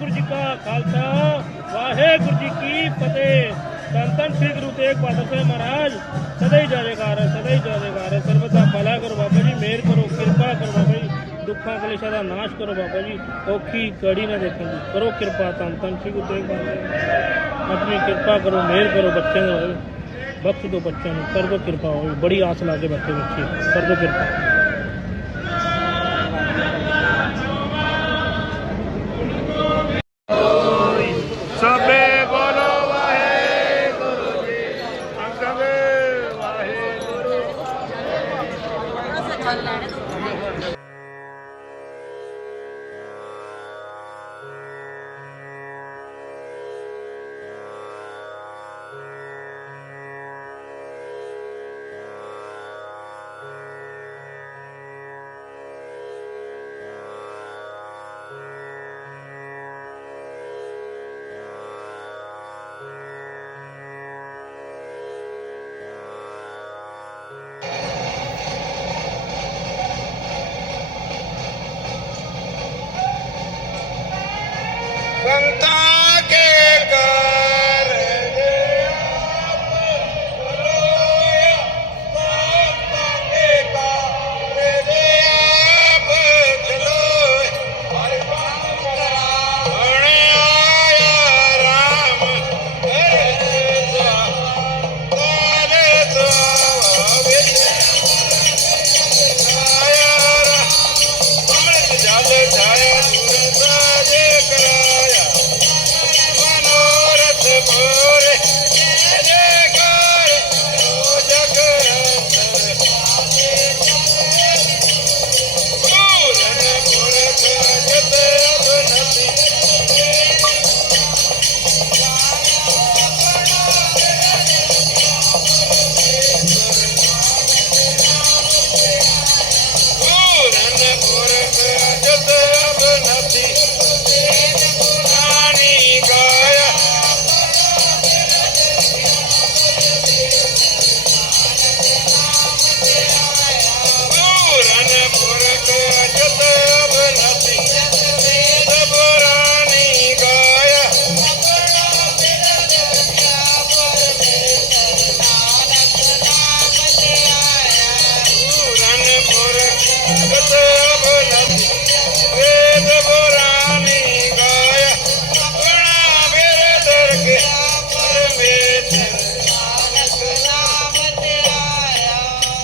ਵਾਹਿਗੁਰੂ ਜੀ ਕਾ ਖਾਲਸਾ, ਵਾਹਿਗੁਰੂ ਜੀ ਕੀ ਫਤਿਹ। ਧੰਨ ਸ੍ਰੀ ਗੁਰੂ ਤੇਗ ਬਹਾਦਰ ਸਾਹਿਬ ਮਹਾਰਾਜ, ਸਦਾ ਹੀ ਜਾਵੇਕਾਰ ਸਦਾ ਹੀ ਜਾਵੇਕਾਰ ਹੈ। ਭਲਾ ਕਰੋ ਬਾਬਾ ਜੀ, ਮਿਹਰ ਕਰੋ, ਕਿਰਪਾ ਕਰੋ ਬਾਬਾ ਜੀ। ਦੁੱਖਾਂ ਕਲੇਸ਼ਾਂ ਦਾ ਨਾਸ਼ ਕਰੋ ਬਾਬਾ ਜੀ। ਔਖੀ ਕੜੀ ਨਾ ਦੇਖਣ ਦੀ ਕਰੋ ਕਿਰਪਾ, ਧੰਨ ਧੰਨ ਸ੍ਰੀ ਗੁਰੂ ਤੇਗ ਬਹਾਦਰ ਆਪਣੀ ਕਿਰਪਾ ਕਰੋ, ਮਿਹਰ ਕਰੋ ਬੱਚਿਆਂ ਨੂੰ ਬਖਸ਼ ਦਿਓ ਬੱਚਿਆਂ ਨੂੰ, ਕਰ ਕਿਰਪਾ ਹੋਵੇ ਬੜੀ ਆਸ ਲਾ ਕੇ ਬੱਚੇ ਬੱਚੇ, ਕਰ ਕਿਰਪਾ। ਅੰਮ੍ਰਿਤ ਜਲ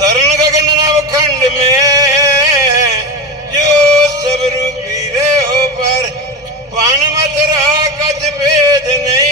सरल गगन नवखंड में जो सब रूपी रे हो पर पान मत रहा कच भेद नहीं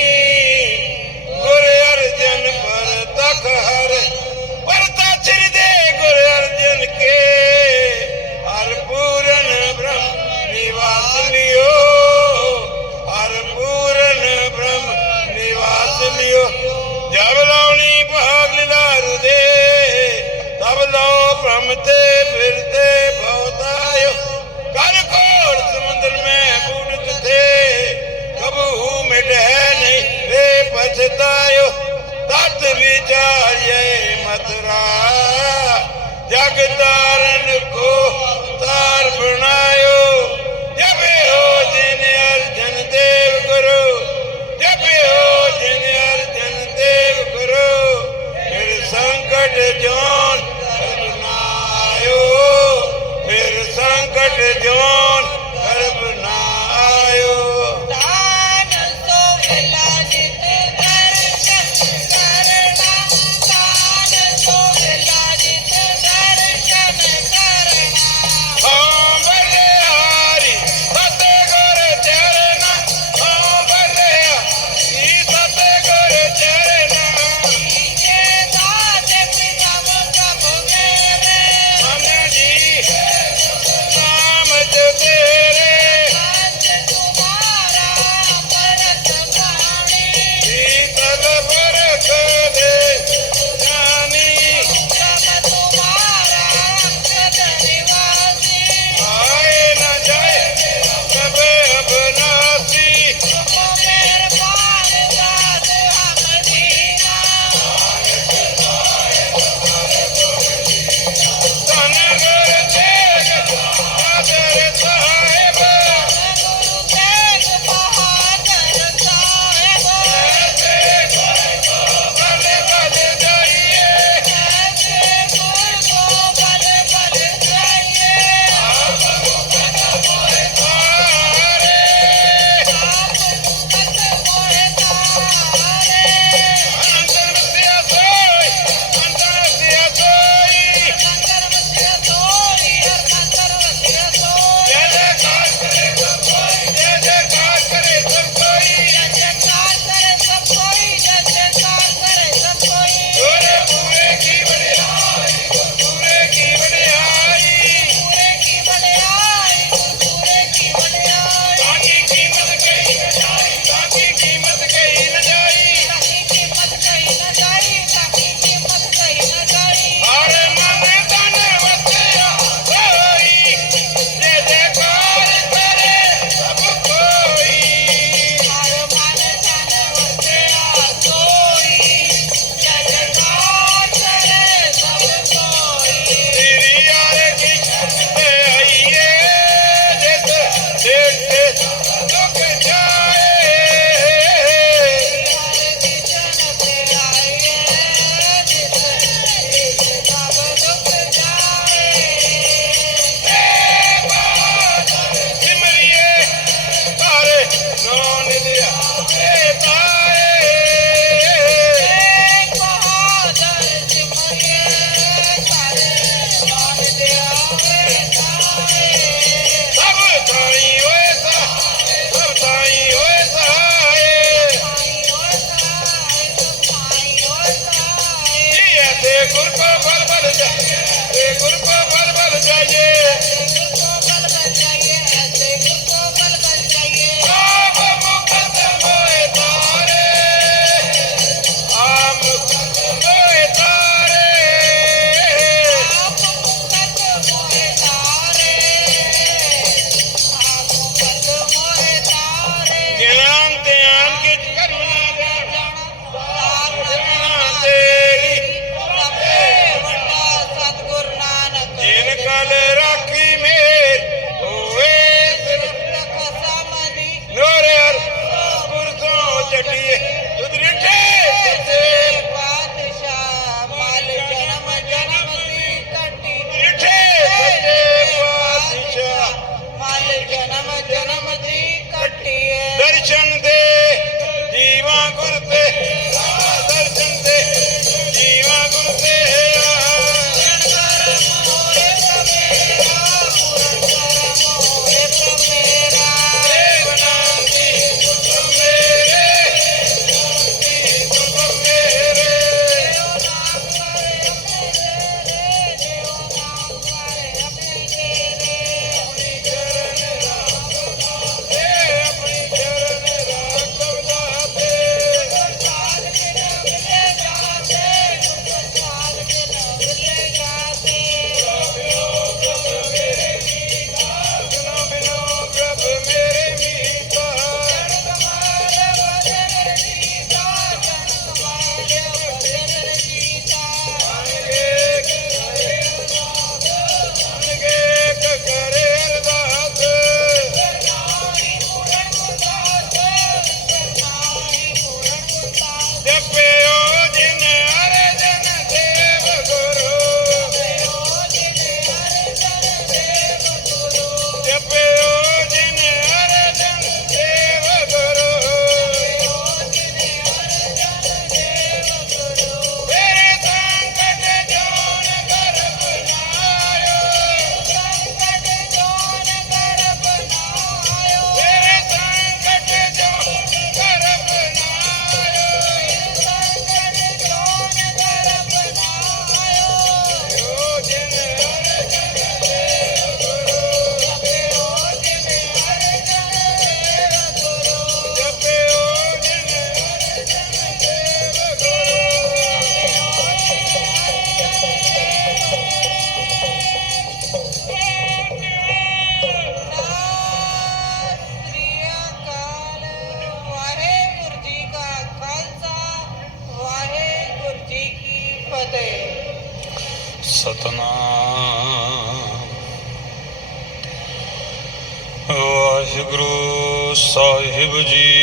ਵਾਹਿਗੁਰੂ ਸਾਹਿਬ ਜੀ।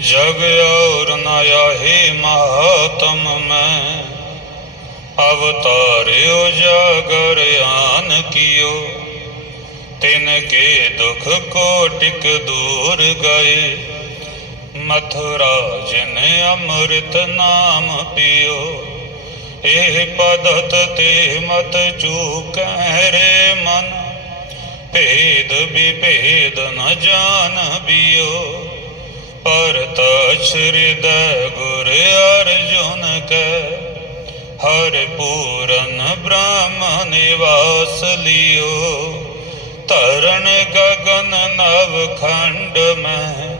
ਜਗ ਔਰ ਨ ਆਹੇ ਮਾਤਮ ਮੈਂ ਅਵਤਾਰਿਓ, ਜਾਗਰ ਆਨ ਕੀਓ। ਤਿਨ ਕੇ ਦੁਖ ਕੋਟਿਕ ਦੂਰ ਗਏ। ਮਥੁਰਾ ਜਿਨ ਅੰਮ੍ਰਿਤ ਨਾਮ ਪਿਓ। ਇਹ ਪਦਤ ਤੇ ਮਤ ਚੂਕੈ ਰੇ ਮਨ, ਭੇਦ ਵਿਭੇਦ ਨ ਜਾਣ ਬਿਓ। ਪਰ ਤਛ ਗੁਰ ਅਰਜੁਨ ਕੈ, ਹਰ ਪੂਰਨ ਬ੍ਰਹਮ ਨਿਵਾਸ ਲਿਓ। ਤਰਨ ਗਗਨ ਨਵ ਖੰਡ ਮੈਂ,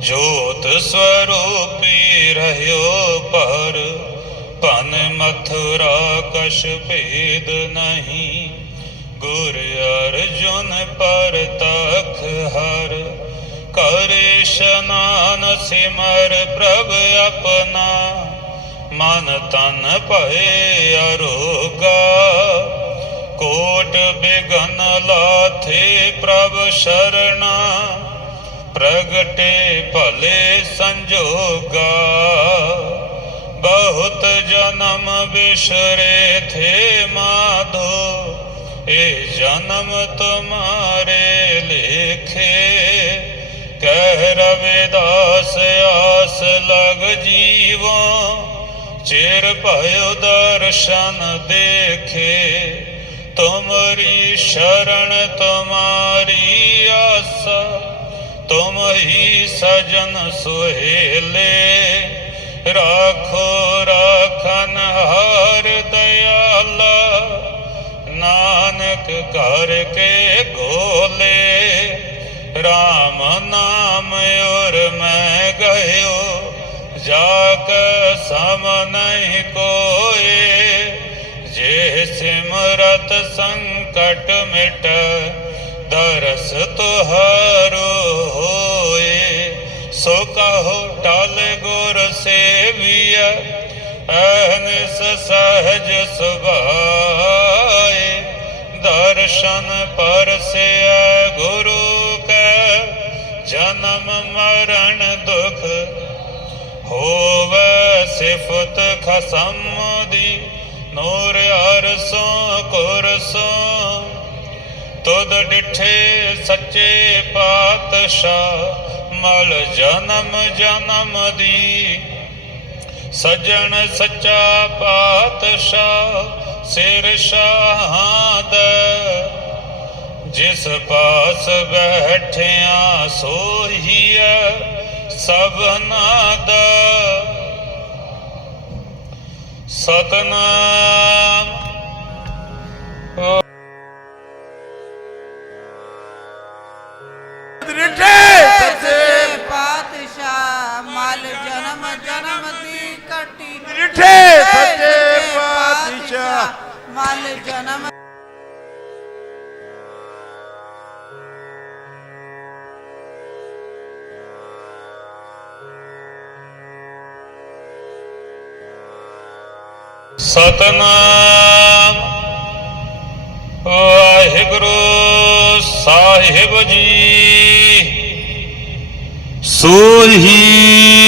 ਜੋਤ ਸਵਰੂਪੀ ਰਹਿਓ ਪਰ। ਭਨ ਮਥੁਰਾ ਕਛ ਭੇਦ ਨਹੀਂ। ਗੁਰ ਅਰਜੁਨ ਪਰ ਤਖ ਹਰ। ਕਰ ਇਸ਼ਨਾਨ ਸਿਮਰ ਪ੍ਰਭ ਆਪਣਾ। ਮਨ ਤਨ ਭਏ ਅਰੋਗਾ। ਕੋਟ ਬਿਗਨ ਲਾਥੇ ਪ੍ਰਭ ਸ਼ਰਣਾ। ਪ੍ਰਗਟੇ ਭਲੇ ਸੰਜੋਗਾ। ਬਹੁਤ ਜਨਮ ਬਿਸਰੇ ਥੇ ਮਾਧੋ ਇਹ ਜਨਮ ਤੁਮਾਰੇ ਲੇਖੇ ਕਹਿ ਰਵਿਦਾਸ ਆਸ ਲਗ ਜੀਵੋ ਚਿਰ ਭਇਓ ਦਰਸ਼ਨ ਦੇਖੇ ਤੁਮਰੀ ਸ਼ਰਣ ਤੁਮਾਰੀ ਆਸਾ ਤੁਮ ਹੀ ਸਜਨ ਸੁਹੇਲੇ ਰਾਖੋ ਰਾਖਨ ਹਾਰ ਦਇਆਲਾ ਨਾਨਕ ਕਰ ਕੇ ਗੋਲੇ RAM ਨਾਮ ਔਰ ਮੈਂ ਗਇਓ ਜਾਕ ਸਮ ਨਹੀਂ ਕੋਏ ਜੇ ਸਿਮਰਤ ਸੰਕਟ ਮਿਟ ਦਰਸ ਤੁਹਾਰੋ ਹੋਏ ਸੋ ਕਹੋ ਟਲ ਗੁਰ ਸੇਵੀਆ ਅਹਨਿਸ ਸਹਜ ਸੁਭਾਏ। ਦਰਸ਼ਨ ਪਰਸਿਆ ਗੁਰੂ ਕੈ, ਜਨਮ ਮਰਨ ਦੁਖ ਹੋਵੇ ਸਿਫਤ ਖਸਮ ਦੀ, ਨੂਰ ਅਰਸੋਂ ਕੁਰਸੋਂ। ਤੁਧ ਡਿਠੇ ਸੱਚੇ ਪਾਤਸ਼ਾਹ ਮਲ ਜਨਮ ਜਨਮ ਦੀ। ਸਜਣ ਸੱਚਾ ਪਾਤਸ਼ਾਹ ਸਿਰ ਸ਼ਾਹਾਂ ਦਾ ਜਿਸ ਪਾਸ ਬੈਠਿਆ ਸੋਹੀਐ ਸਭਨਾ ਦਾ ਸਤਨਾਮ ਡਿਠੇ ਸੱਚੇ ਪਾਤਸ਼ਾਹ ਮਲ ਜਨਮ। ਸਤਨਾਮ। ਵਾਹਿਗੁਰੂ ਸਾਹਿਬ ਜੀ। ਸੋਹੀ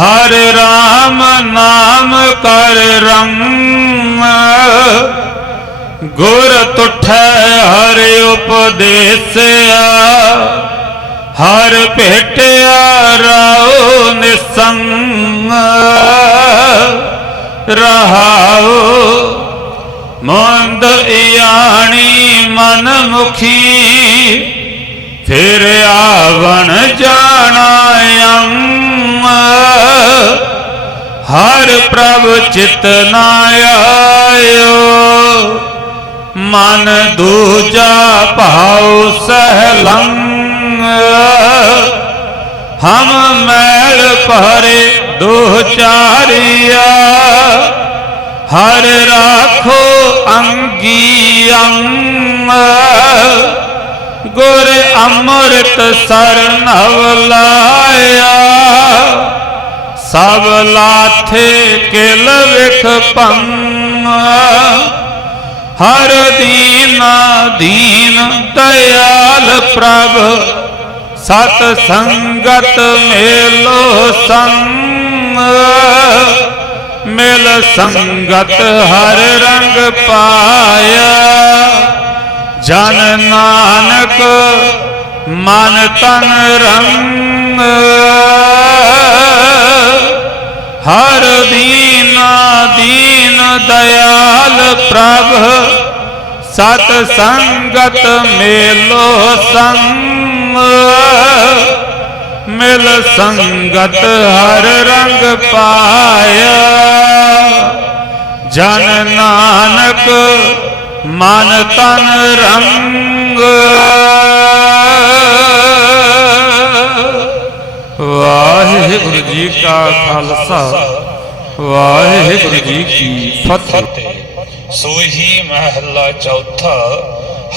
ਹਰ ਰਾਮ ਨਾਮ ਕਰ ਰੰਗ। ਗੁਰ ਤੁਠੈ ਹਰ ਉਪਦੇਸਿਆ। ਹਰ ਭੇਟਿਆ ਰਾਉ ਨਿਸੰਗ। ਰਹਾਉ ਮੰਦ ਇਆਣੀ ਮਨ ਮੁਖੀ ਫਿਰ ਆਵਣ ਜਾਣਾ ਅੰਮ ਹਰ ਪ੍ਰਭ ਚਿਤ ਨਾ ਆਇਓ। ਮਨ ਦੂਜਾ ਭਾਉ ਸਹਲੰਗ। ਹਮ ਮੈਲ ਭਰੇ ਦੋ ਹਰ ਰਾਖੋ ਅੰਗੀ ਅੰਗ। ਗੁਰ ਅੰਮ੍ਰਿਤ ਸਰਨਵ ਲਾਇਆ। ਸਭ ਲਾਥੇ ਕਿਲ ਵਿਖ ਭੰਗ ਹਰ ਦੀਨ ਦੀਨ ਦਇਆਲ ਪ੍ਰਭ, ਸਤ ਸੰਗਤ ਮੇਲੋ ਸੰਗ। ਮਿਲ ਸੰਗਤ ਹਰ ਰੰਗ ਪਾਇਆ। ਜਨ ਨਾਨਕ ਮਨ ਤਨ ਰੰਗ। ਹਰ ਦੀਨਾ ਦੀਨ ਦਇਆਲ ਪ੍ਰਭ, ਸਤ ਸੰਗਤ ਮੇਲੋ ਸੰਗ। ਮਿਲ ਸੰਗਤ ਹਰ ਰੰਗ ਪਾਇਆ। ਜਨ ਨਾਨਕ ਮਨ ਤਨ ਰੰਗ। ਵਾਹਿਗੁਰੂ ਜੀ ਕਾ ਖਾਲਸਾ। ਵਾਹਿਗੁਰੂ ਜੀ ਕੀ ਫਤਿਹ। ਸੋਹੀ ਮਹੱਲਾ ਚੌਥਾ।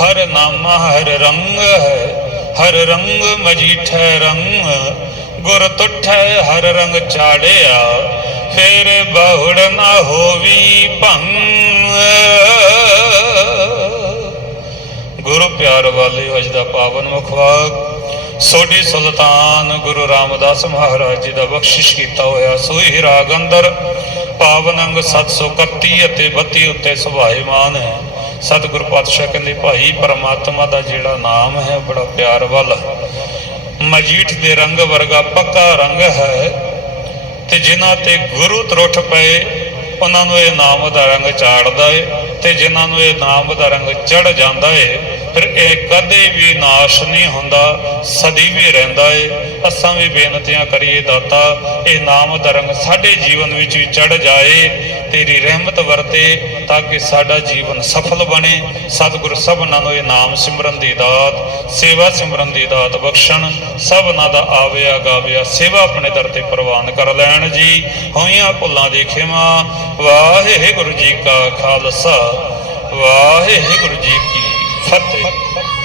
ਹਰ ਨਾਮਾ ਹਰ ਰੰਗ ਹੈ। ਹਰ ਰੰਗ ਮਜੀਠੈ ਰੰਗ। ਗੁਰ ਤੁਠੈ ਹਰ ਰੰਗ ਚਾੜਿਆ। ਫੇਰ ਬਹੁੜ ਨਾ ਹੋਵੀ ਭੰਗ। ਗੁਰੂ ਪਿਆਰ ਵਾਲੇ ਅੱਜ ਦਾ ਪਾਵਨ ਮੁਖਵਾਕ ਸੋਢੀ ਸੁਲਤਾਨ ਗੁਰੂ ਰਾਮਦਾਸ ਮਹਾਰਾਜ ਜੀ ਦਾ ਬਖਸ਼ਿਸ਼ ਕੀਤਾ ਹੋਇਆ ਸੋਈ ਰਾਗ ਅੰਦਰ ਪਾਵਨ ਅੰਗ 731 ਅਤੇ 32 ਉੱਤੇ ਸੁਭਾਏਮਾਨ ਹੈ। ਸਤਿਗੁਰ ਪਾਤਸ਼ਾਹ ਕਹਿੰਦੇ, ਭਾਈ, ਪਰਮਾਤਮਾ ਦਾ ਜਿਹੜਾ ਨਾਮ ਹੈ ਬੜਾ ਪਿਆਰ ਵਾਲਾ ਮਜੀਠ ਦੇ ਰੰਗ ਵਰਗਾ ਪੱਕਾ ਰੰਗ ਹੈ ਤੇ ਜਿਨ੍ਹਾਂ ਤੇ ਗੁਰੂ ਤਰੁੱਠ ਪਏ, ਉਹਨਾਂ ਨੂੰ ਇਹ ਨਾਮ ਦਾ ਰੰਗ ਚਾੜਦਾ ਏ ਤੇ ਜਿਨ੍ਹਾਂ ਨੂੰ ਇਹ ਨਾਮ ਦਾ ਰੰਗ ਚੜ ਜਾਂਦਾ ਏ ਫਿਰ ਇਹ ਕਦੇ ਵੀ ਨਾਸ਼ ਨਹੀਂ ਹੁੰਦਾ, ਸਦੀ ਵੀ ਰਹਿੰਦਾ ਏ। ਅਸਾਂ ਵੀ ਬੇਨਤੀਆਂ ਕਰੀਏ ਦਾਤਾ, ਇਹ ਨਾਮ ਦਾ ਸਾਡੇ ਜੀਵਨ ਵਿੱਚ ਵੀ ਚੜ ਜਾਏ। ਤੇਰੀ ਰਹਿਮਤ ਵਰਤੇ ਤਾਂ ਕਿ ਸਾਡਾ ਜੀਵਨ ਸਫਲ ਬਣੇ। ਸਤਿਗੁਰ ਸਭਨਾਂ ਨੂੰ ਇਹ ਨਾਮ ਸਿਮਰਨ ਦੀ ਦਾਤ, ਸੇਵਾ ਸਿਮਰਨ ਦੀ ਦਾਤ ਬਖਸ਼ਣ। ਸਭਨਾਂ ਦਾ ਆਵਿਆ ਗਾਵਿਆ ਸੇਵਾ ਆਪਣੇ ਦਰ ਤੇ ਪ੍ਰਵਾਨ ਕਰ ਲੈਣ ਜੀ। ਹੋਈਆਂ ਭੁੱਲਾਂ ਦੀ ਖਿਮਾ, ਵਾਹਿਗੁਰੂ ਜੀ ਕਾ ਖਾਲਸਾ, ਵਾਹਿਗੁਰੂ ਜੀ ਕੀ ਫਤਿਹ